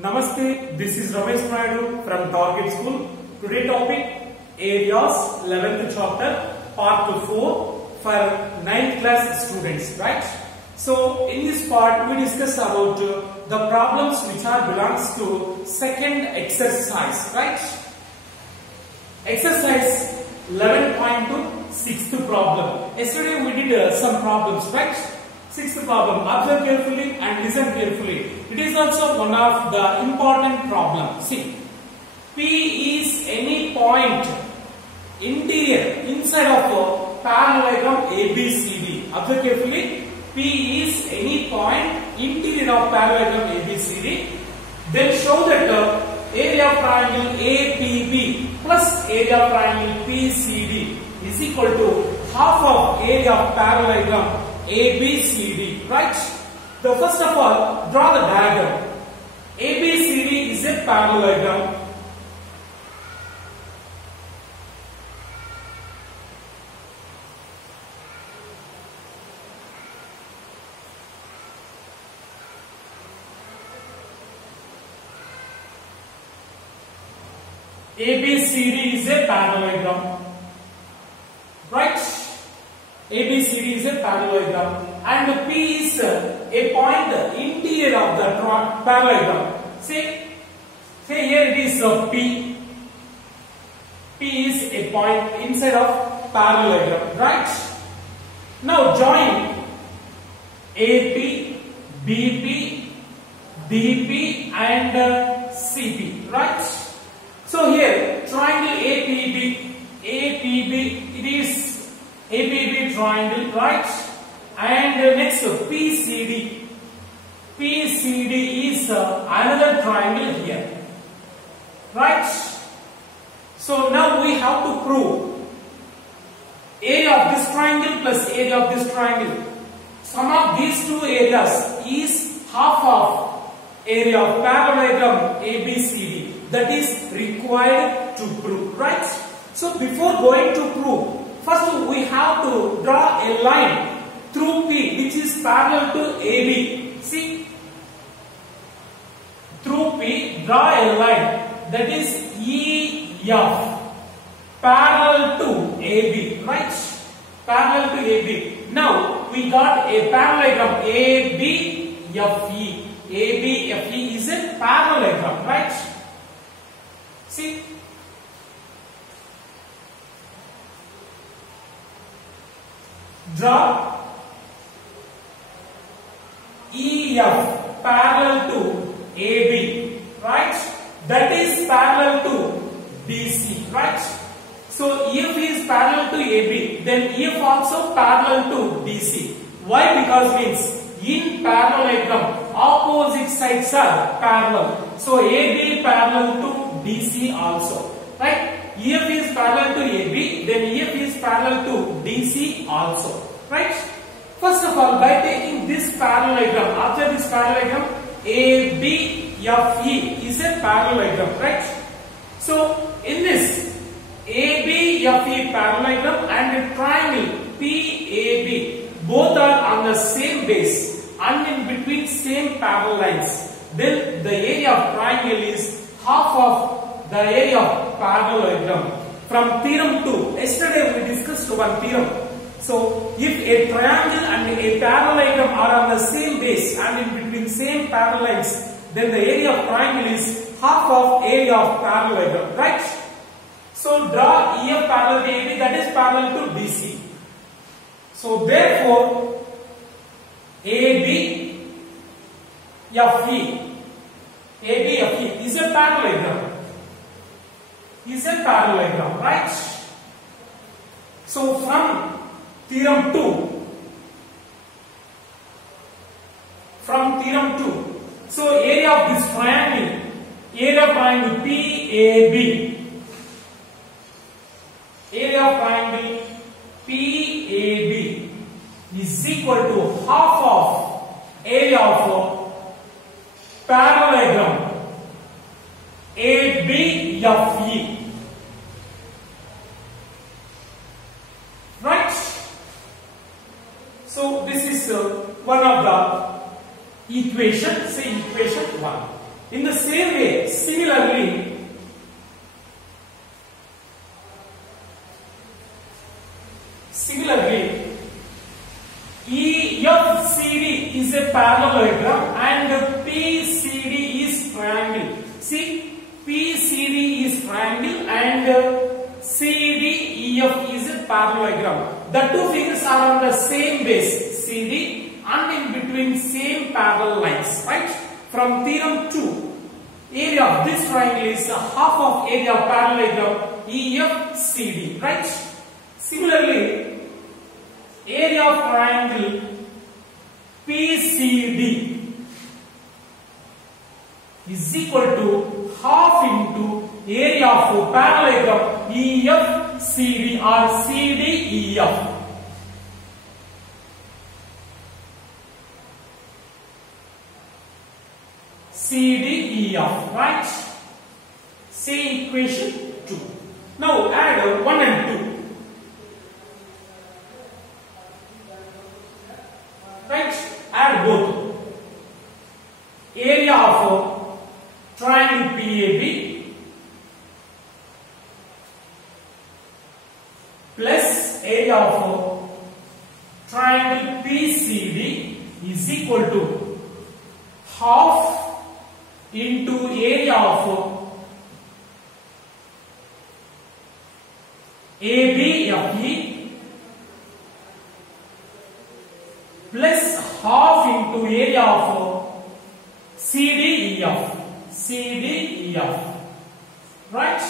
Namaste, this is Ramesh Naidu from Target School. Today topic areas 11th chapter part 4 for 9th class students, right? So in this part we discuss about the problems which are belongs to second exercise, right? Exercise 11.2 6th problem. Yesterday we did some problems, right? Sixth problem, observe carefully and listen carefully. It is also one of the important problems. See, P is any point interior inside of a parallelogram ABCD. Observe carefully. P is any point interior of parallelogram ABCD. Then show that area of triangle APB plus area of triangle PCD is equal to half of area of parallelogram ABCD, right? So first of all, draw the diagram. ABCD is a parallelogram. ABCD is a parallelogram, right? ABCD is a parallelogram and P is a point interior of the parallelogram. Say here it is P. P is a point inside of parallelogram, right? Now join AP, BP, DP and CP, right? So here triangle APB, it is APB triangle, right? And next PCD. PCD is another triangle here, right? So now we have to prove area of this triangle plus area of this triangle. Sum of these two areas is half of area of parallelogram ABCD. That is required to prove, right? So before going to prove, first we have to draw a line through P which is parallel to AB. See, through P draw a line that is EF parallel to AB, right? Parallel to AB. Now we got a parallelogram ABFE. ABFE is a parallelogram, right? See, draw EF parallel to AB, right? That is parallel to BC, right? So EF is parallel to AB, then EF also parallel to BC. Why? Because means in parallelogram opposite sides are parallel. So AB parallel to BC also, right? EF is parallel to AB, then EF is parallel to DC also, right? First of all, by taking this parallelogram, after this parallelogram, ABFE is a parallelogram, right? So in this ABFE parallelogram and triangle PAB, both are on the same base and in between same parallel lines. Then the area of triangle is half of the area of parallelogram. From theorem 2, yesterday we discussed one theorem. So if a triangle and a parallelogram are on the same base and in between same parallel lines, then the area of triangle is half of area of parallelogram, right? So draw EF parallel to AB, that is parallel to DC. So therefore ABFE is a parallelogram. Is a parallelogram, right? So from theorem 2, so area of this triangle, area of triangle PAB, area of triangle PAB is equal to half of area of parallelogram ABFE, right? So this is one of the equation, say equation 1. In the same way, similarly, EFCD is a parallelogram and PCD is triangle. See, PCD is triangle and CDEF is a parallelogram. The two figures are on the same base, CD, and in between same parallel lines, right? From theorem 2, area of this triangle is half of area of parallelogram EFCD, right? Similarly, area of triangle PCD is equal to half into area of parallelogram EFCD or CDEF. CDEF, right? Say equation 2. Now add 1 and 2. Right? Add both. Area of triangle PAB plus area of triangle PCD is equal to half into area of ABFE plus half into area of CDEF. CDEF. Right?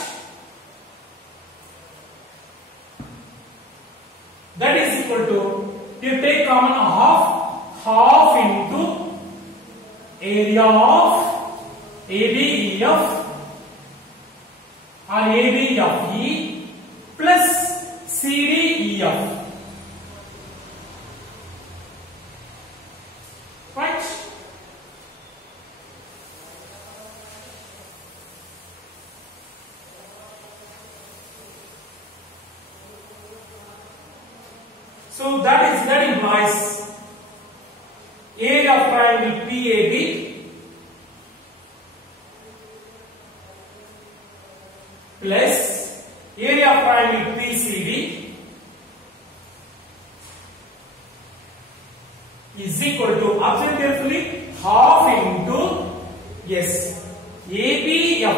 That is equal to, you take common half into area of ABEF or ABFE plus CDEF. Right? So that implies area of triangle PAB plus area of triangle PCD is equal to, observe carefully, half into, yes, ABFE,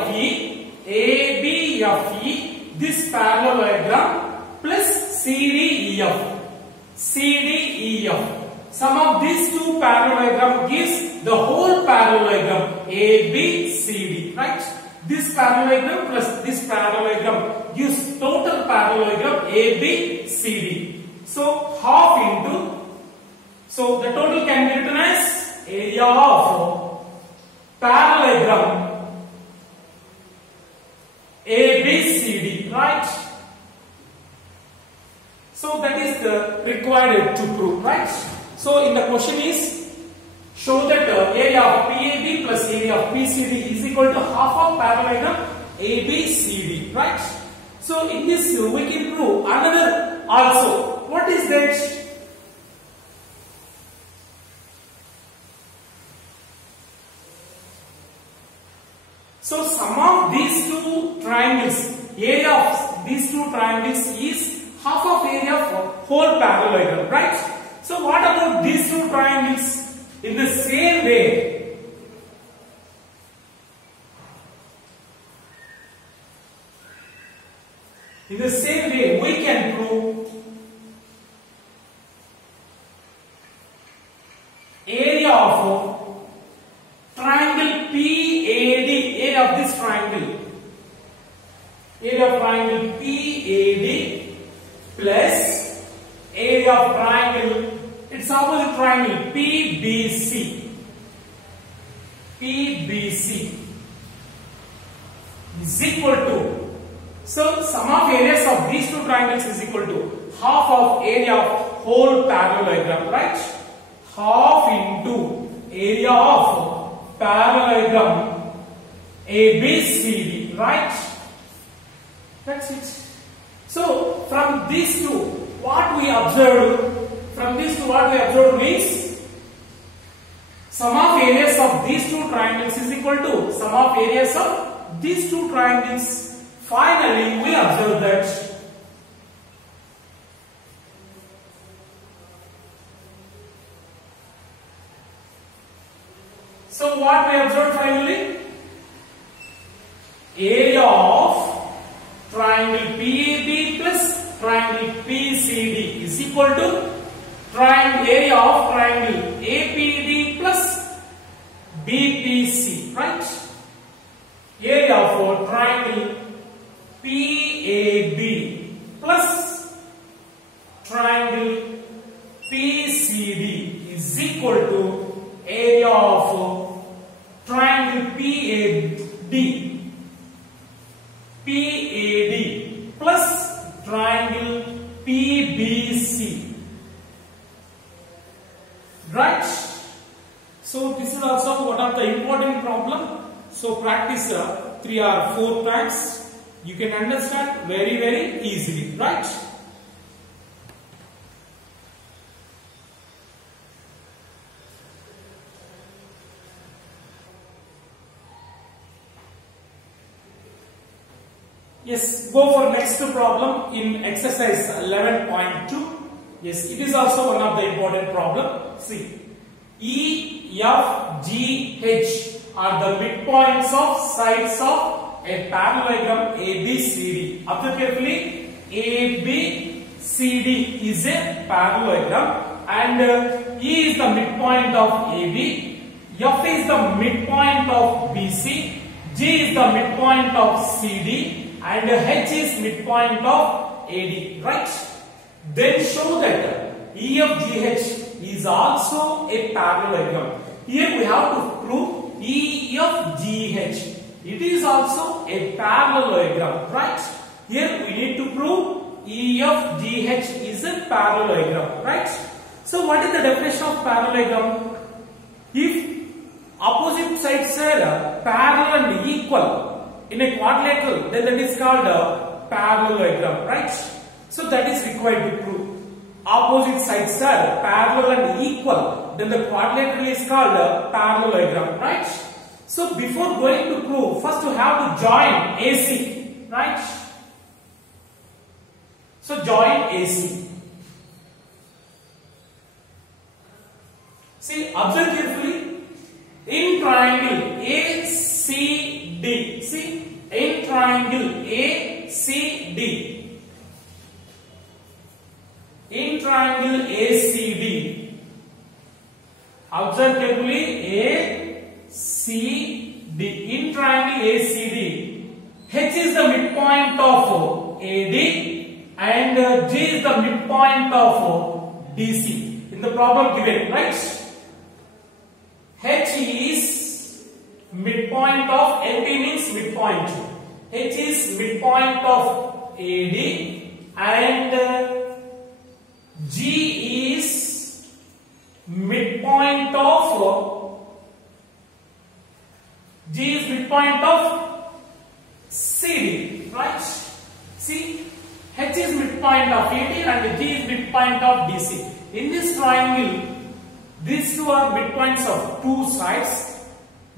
this parallelogram plus CDEF. Sum of these two parallelogram gives the whole parallelogram ABCD, right? This parallelogram plus this parallelogram gives total parallelogram ABCD. So half into, so the total can be written as area of parallelogram ABCD, right? So that is the required to prove, right? So in the question is, show that area of PAB plus area of PCD is equal to half of parallelogram ABCD, right? So in this we can prove another also. What is that? So sum of these two triangles, area of these two triangles is half of area of whole parallelogram, right? So what about these two triangles? In the same way, we can prove area of triangle PAD, area of this triangle, area of triangle PAD plus area of triangle, its opposite triangle PBC is equal to, so sum of areas of these two triangles is equal to half of area of whole parallelogram, right? Half into area of parallelogram ABCD, right? That's it. So from these two, what we observed means sum of areas of these two triangles is equal to sum of areas of these two triangles. Finally, we observe that so what we observed finally? Area of triangle PAB plus triangle PCD is equal to area of triangle APD plus BPC, right? Area for triangle PAB plus triangle PCD is equal to area of triangle PAD plus triangle PBC. Right? So this is also one of the important problem. So practice 3 or 4 times. You can understand very easily. Right? Yes, go for next problem in exercise 11.2. Yes, it is also one of the important problem. See, E, F, G, H are the midpoints of sides of a parallelogram ABCD. Observe carefully, ABCD is a parallelogram and E is the midpoint of AB, F is the midpoint of BC, G is the midpoint of CD and H is midpoint of AD, right? Then show that EFGH is also a parallelogram. Here we have to prove EFGH. It is also a parallelogram, right? Here we need to prove EFGH is a parallelogram, right? So what is the definition of parallelogram? If opposite sides are parallel and equal in a quadrilateral, then that is called a parallelogram, right? So that is required to prove. Opposite sides are parallel and equal, then the quadrilateral is called a parallelogram, right? So before going to prove, first you have to join AC, right? So join AC. See, observe carefully. In triangle ACD, see, in triangle ACD. In triangle ACD, observe carefully, ACD. In triangle ACD, H is the midpoint of AD and G is the midpoint of DC. In the problem given, right? H is midpoint of NP means midpoint. H is midpoint of AD and G is midpoint of CD, right? See, H is midpoint of AD and G is midpoint of DC. In this triangle, these two are midpoints of two sides.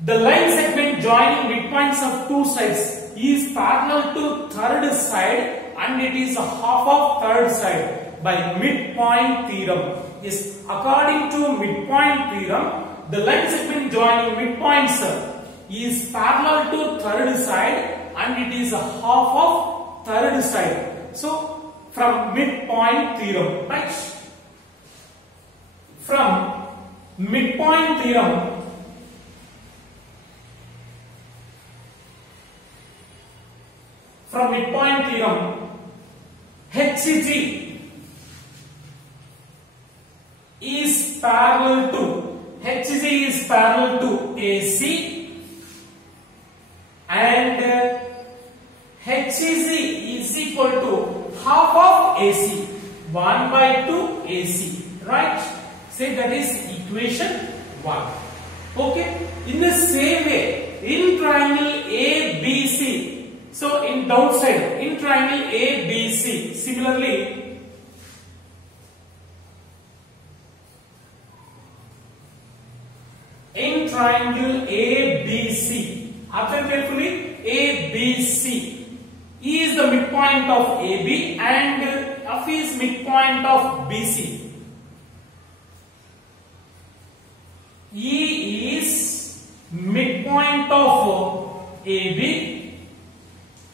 The line segment joining midpoints of two sides is parallel to third side and it is a half of third side. By midpoint theorem. Yes, according to midpoint theorem, the line segment joining midpoints is parallel to third side and it is a half of third side. So, from midpoint theorem, right? From midpoint theorem, HG is parallel to AC and HG is equal to half of AC, 1/2 AC, right? Say that is equation 1. Okay. In the same way, in triangle ABC, so in downside, in triangle ABC, similarly, in triangle ABC. Observe carefully. ABC. E is the midpoint of AB and F is midpoint of BC. E is midpoint of AB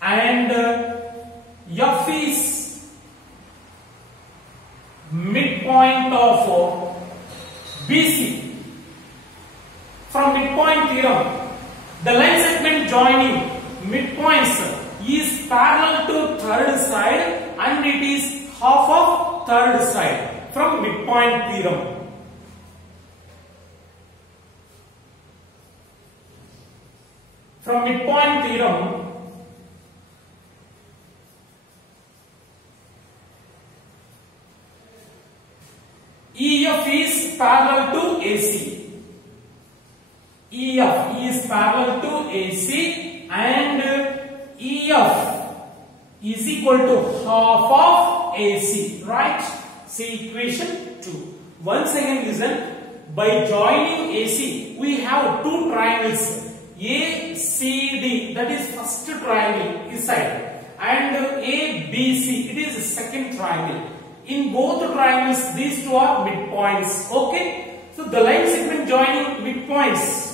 and F is midpoint of BC. From midpoint theorem, the line segment joining midpoints is parallel to third side and it is half of third side from midpoint theorem. From midpoint theorem, EF is parallel to AC. EF is parallel to AC and EF is equal to half of AC, right? See equation 2. Once again listen, by joining AC, we have two triangles, ACD, that is first triangle is side, and ABC, it is the second triangle. In both triangles, these two are midpoints, okay? So the line segment joining midpoints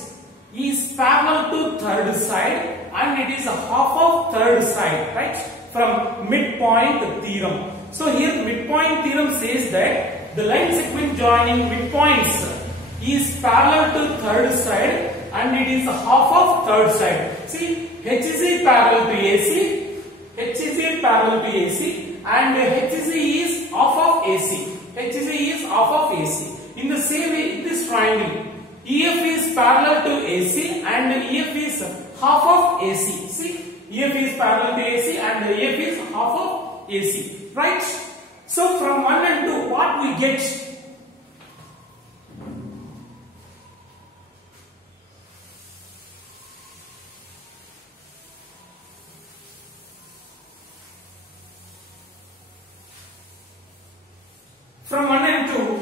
is parallel to third side and it is a half of third side, right? From midpoint theorem. So here midpoint theorem says that the line segment joining midpoints is parallel to third side and it is a half of third side. See, HC parallel to AC, HC parallel to AC and HC is half of AC. HC is half of AC. In the same way, in this triangle, EF is parallel to AC and EF is half of AC. See, EF is parallel to AC and EF is half of AC, right? So from 1 and 2, what we get? From 1 and 2,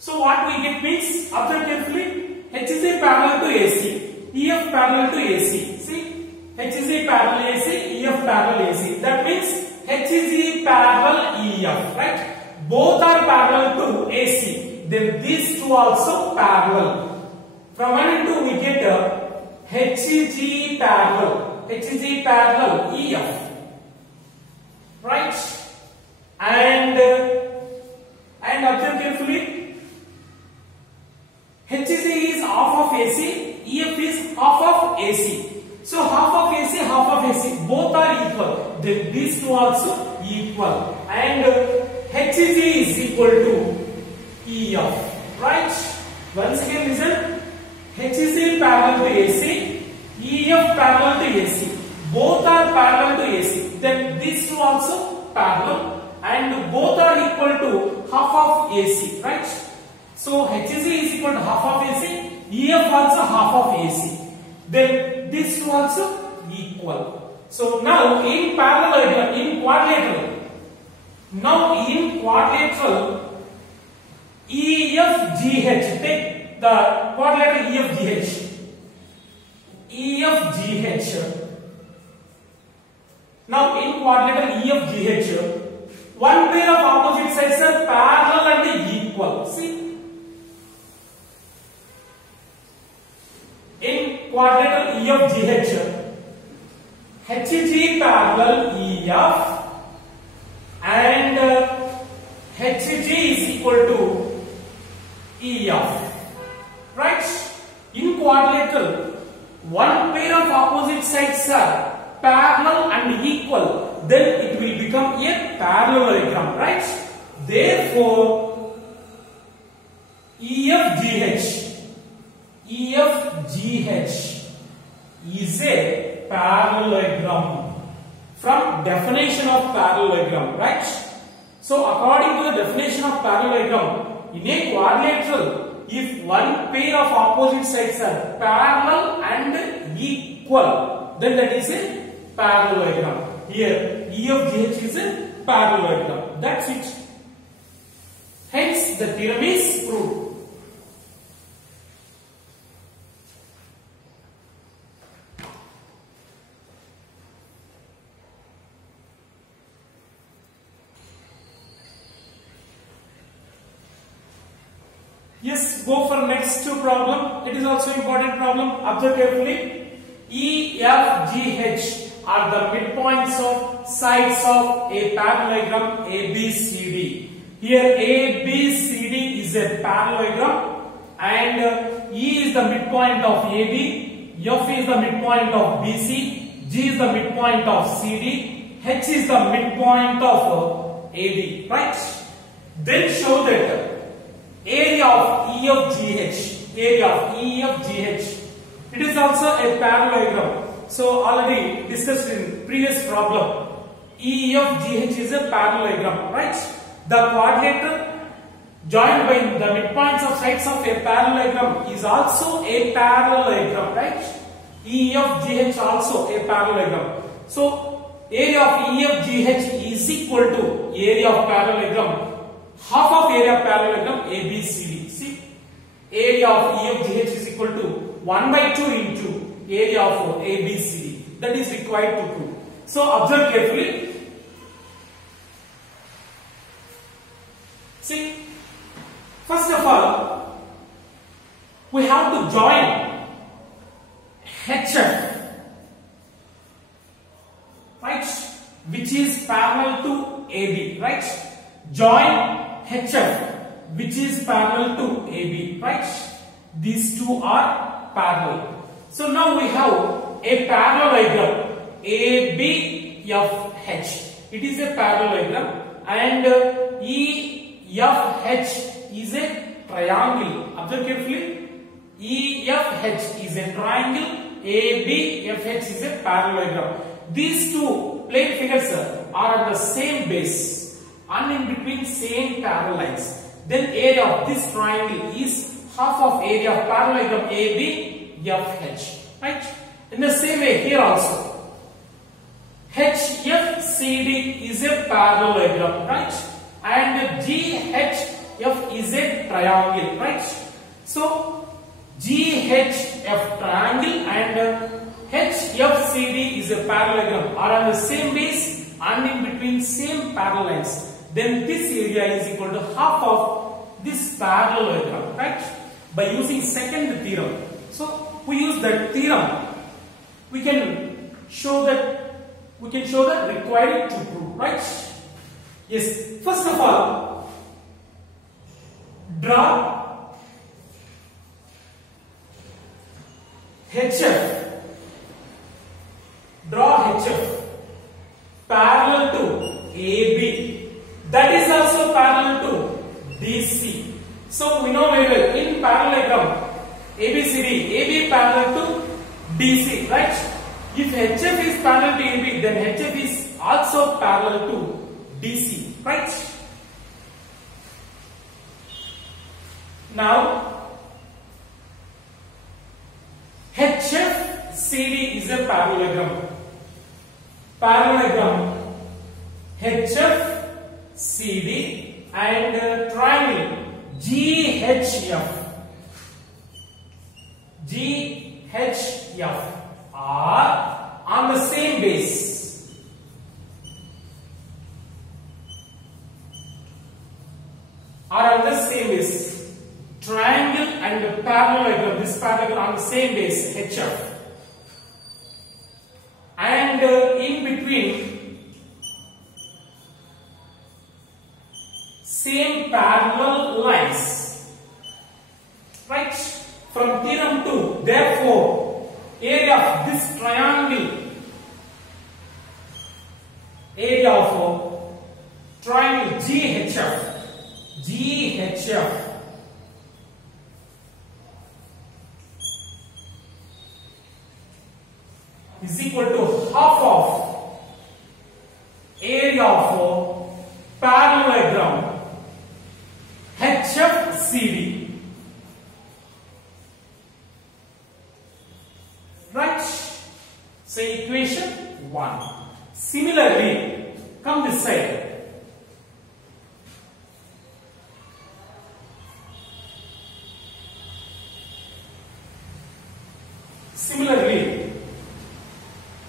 so what we get means, observe carefully, HC parallel to AC, EF parallel to AC. See, HC parallel AC, EF parallel AC. That means HC parallel EF, right? Both are parallel to AC. Then these two also parallel. From 1 and 2 we get HG parallel EF, right? And observe carefully, HC is half of AC, EF is half of AC. So half of AC, half of AC, both are equal. Then these two also equal. And HG is equal to EF, right? Once again listen, HC parallel to AC, EF parallel to AC. Both are parallel to AC. Then these two also parallel and both are equal to half of AC, right? So HC is equal to half of AC, EF also half of AC. Then these two also equal. So now in parallelogram, in quadrilateral, EFGH, take the quadrilateral EFGH. Now in quadrilateral EFGH, one pair of opposite sides are parallel and equal. See, in quadrilateral EFGH, HG parallel EF and HG is equal to EF, right? In quadrilateral, one pair of opposite sides are parallel and equal, then it will become a parallelogram, right? Therefore, EFGH is a parallelogram from definition of parallelogram, right? So according to the definition of parallelogram, in a quadrilateral, if one pair of opposite sides are parallel and equal, then that is a parallelogram. Here EFGH is a parallelogram. That's it. Hence hence the theorem is proved. Yes, go for next problem. It is also important problem. Observe carefully. E, F, G, H are the midpoints of sides of a parallelogram ABCD. Here ABCD is a parallelogram and E is the midpoint of AB, F is the midpoint of BC, G is the midpoint of CD, H is the midpoint of AD, right? Then show that area of EFGH, it is also a parallelogram. So already discussed in previous problem, EFGH is a parallelogram, right? The quadrilateral joined by the midpoints of sides of a parallelogram is also a parallelogram, right? EFGH also a parallelogram. So area of EFGH is equal to area of parallelogram, half of area of parallelogram ABCD. See, area of EFGH is equal to 1 by 2 into area of ABCD. That is required to prove. So observe carefully. See, first of all, we have to join HF, right, which is parallel to AB, right? Join HF, which is parallel to AB, right? These two are parallel. So now we have a parallelogram ABFH. It is a parallelogram and EFH is a triangle. Observe carefully. EFH is a triangle. ABFH is a parallelogram. These two plane figures are on the same base and in between same parallel lines. Then area of this triangle is half of area of parallelogram ABFH. Right? In the same way here also, HFCD is a parallelogram, right? And GHF is a triangle, right? So GHF triangle and HFCD is a parallelogram are on the same base and in between same parallel lines. Then this area is equal to half of this parallelogram, right? By using second theorem. So we use that theorem, we can show that required to prove, right? Yes, first of all, draw HF, parallel to AB, that is also parallel to DC. So we know very well in parallelogram ABCD, AB parallel to DC, right? If HF is parallel to AB, then HF is also parallel to DC, right? Now, HFCD is a parallelogram. HFCD and triangle GHF are on the same base. Triangle and parallelogram, this parallelogram on the same base, HF. And in between, same parallel lines. Right? From theorem 2, therefore, area of this triangle, area of triangle GHF is equal to half of area of parallelogram HFCD. Right? So equation 1. Similarly, come this side. Similarly,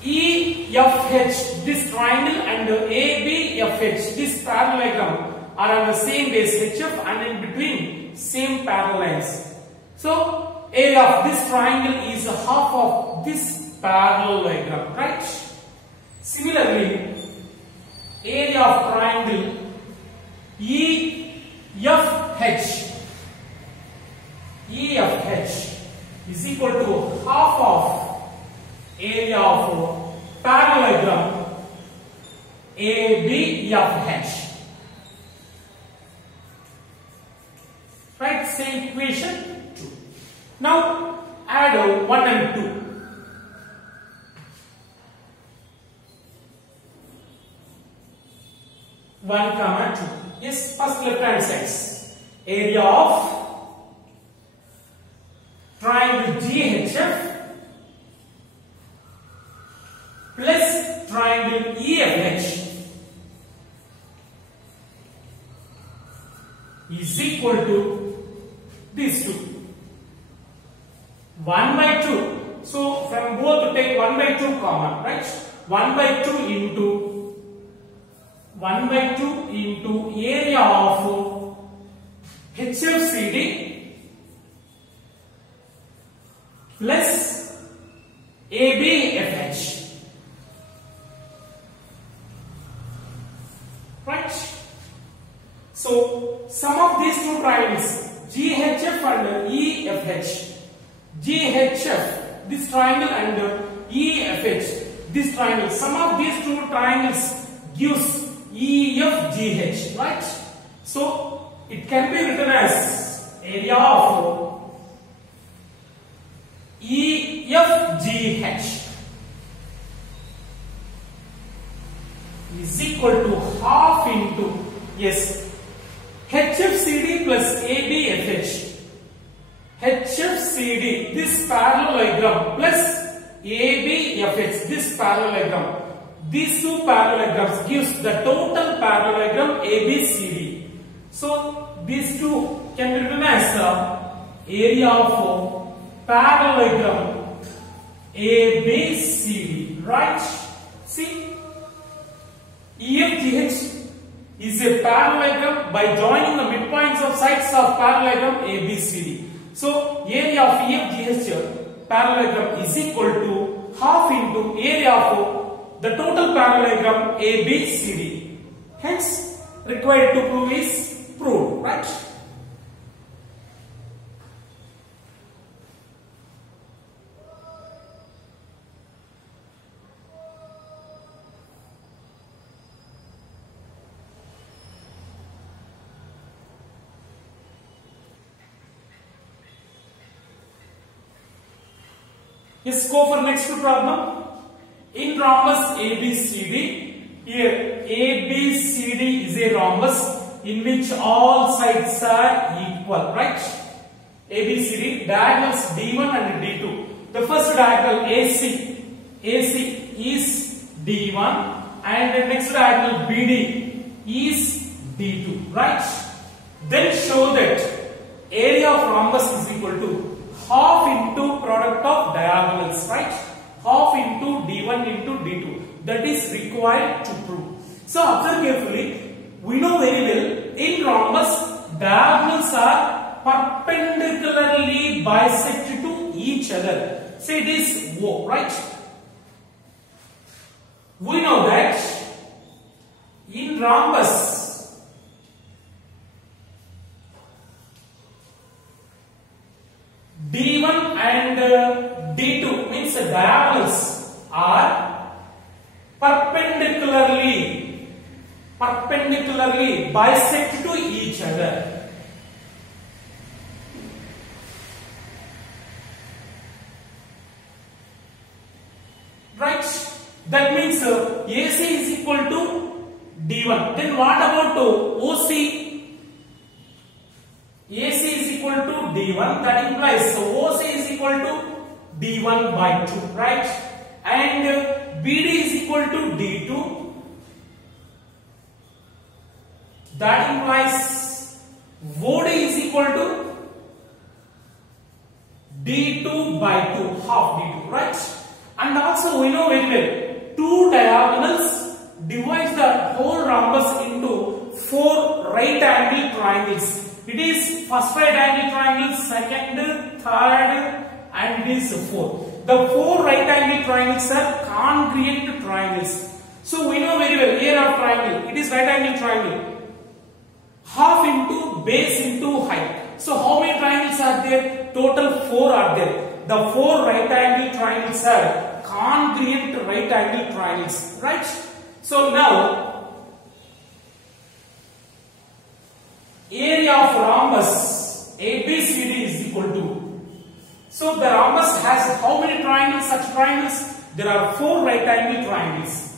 EFH, this triangle, and ABFH, this parallelogram are on the same base HF and in between same parallel lines. So area of this triangle is half of this parallelogram, right? Similarly, area of triangle EFH is equal to half of area of parallelogram ABFH. Right, same equation 2. Now add 1 and 2. 1, 2. Yes, first left hand side. Area of triangle GHF plus triangle EFH is equal to these two. 1 by 2. So from both take 1 by 2 common, right? 1 by 2 into area of HFCD plus ABFH. Right? So sum of these two triangles, GHF and EFH. GHF, this triangle, and EFH, this triangle. Sum of these two triangles gives EFGH, right? So it can be written as area of EFGH is equal to half into, yes, HFCD plus ABFH. HFCD, this parallelogram, plus ABFH, this parallelogram. These two parallelograms gives the total parallelogram ABCD. So these two can be written as the area of parallelogram ABCD, right? See, EFGH is a parallelogram by joining the midpoints of sides of parallelogram ABCD. So area of EFGH parallelogram is equal to half into area of the total parallelogram ABCD. Hence, required to prove is proved, right? Let's go for next problem. In rhombus ABCD, here ABCD is a rhombus in which all sides are equal, right? ABCD, diagonals D1 and D2. The first diagonal AC is D1 and the next diagonal BD is D2, right? Then show that area of rhombus is equal to half into product of diagonals, right? Half into D1 into D2. That is required to prove. So observe carefully. We know very well in rhombus diagonals are perpendicularly bisected to each other. Say this O, right? We know that in rhombus D1 and D2 means the diagonals are perpendicularly bisect to each other. Right? That means AC is equal to D1. Then what about OC? AC is equal to D1. That implies OC is equal to D1 by 2, right? And BD is equal to D2. That implies OD is equal to D2 by 2, half D2, And also we know very well, two diagonals divides the whole rhombus into four right angle triangles. It is first right angle triangle, second, third, and this fourth. The four right angle triangles are congruent triangles. So we know very well, area of triangle, it is right angle triangle. Half into base into height. So how many triangles are there? Total four are there. The four right angle triangles are congruent right angle triangles, right? So now, area of rhombus ABCD is equal to. So the rhombus has how many triangles? Such triangles? There are four right angle triangles.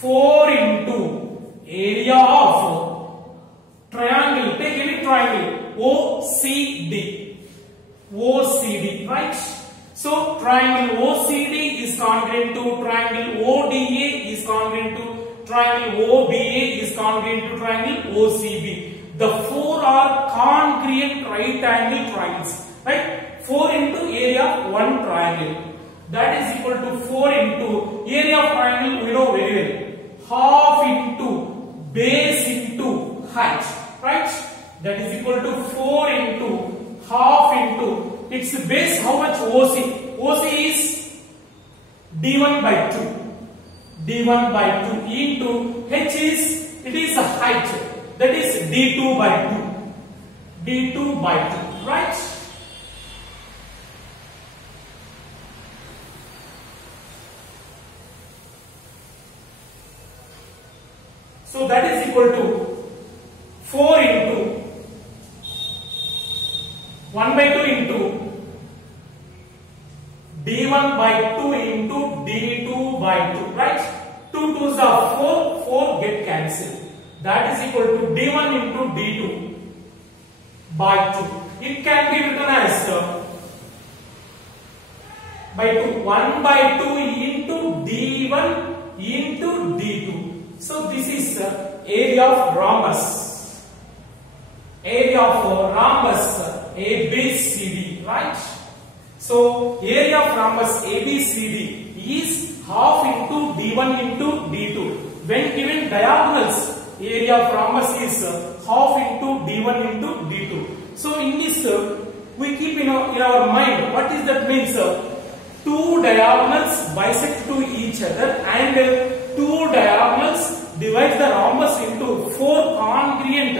4 into area of triangle. Take any triangle. OCD. OCD, right? So triangle OCD is congruent to triangle ODA is congruent to triangle OBA is congruent to triangle OCB. The four are congruent right angle triangles, right? 4 into area of one triangle. That is equal to 4 into area of triangle, we know very well. Half into base into height, right? That is equal to 4 into half into its base. How much? OC. OC is D1 by 2. D1 by 2 into H is, it is a height. That is D2 by 2. D2 by 2, right? So that is equal to 4 into 1 by 2 into D1 by 2 into D2 by 2, right? 2 2s are 4, 4 get cancelled. That is equal to D1 into D2 by 2. It can be written as by 2. 1 by 2 into D1 into D2. So this is area of rhombus. Area of rhombus ABCD, right? So area of rhombus ABCD is half into D1 into D2. When given diagonals, area of rhombus is half into D1 into D2. So in this we keep in our mind, what is that means? Two diagonals bisect to each other and two diagonals divide the rhombus into four congruent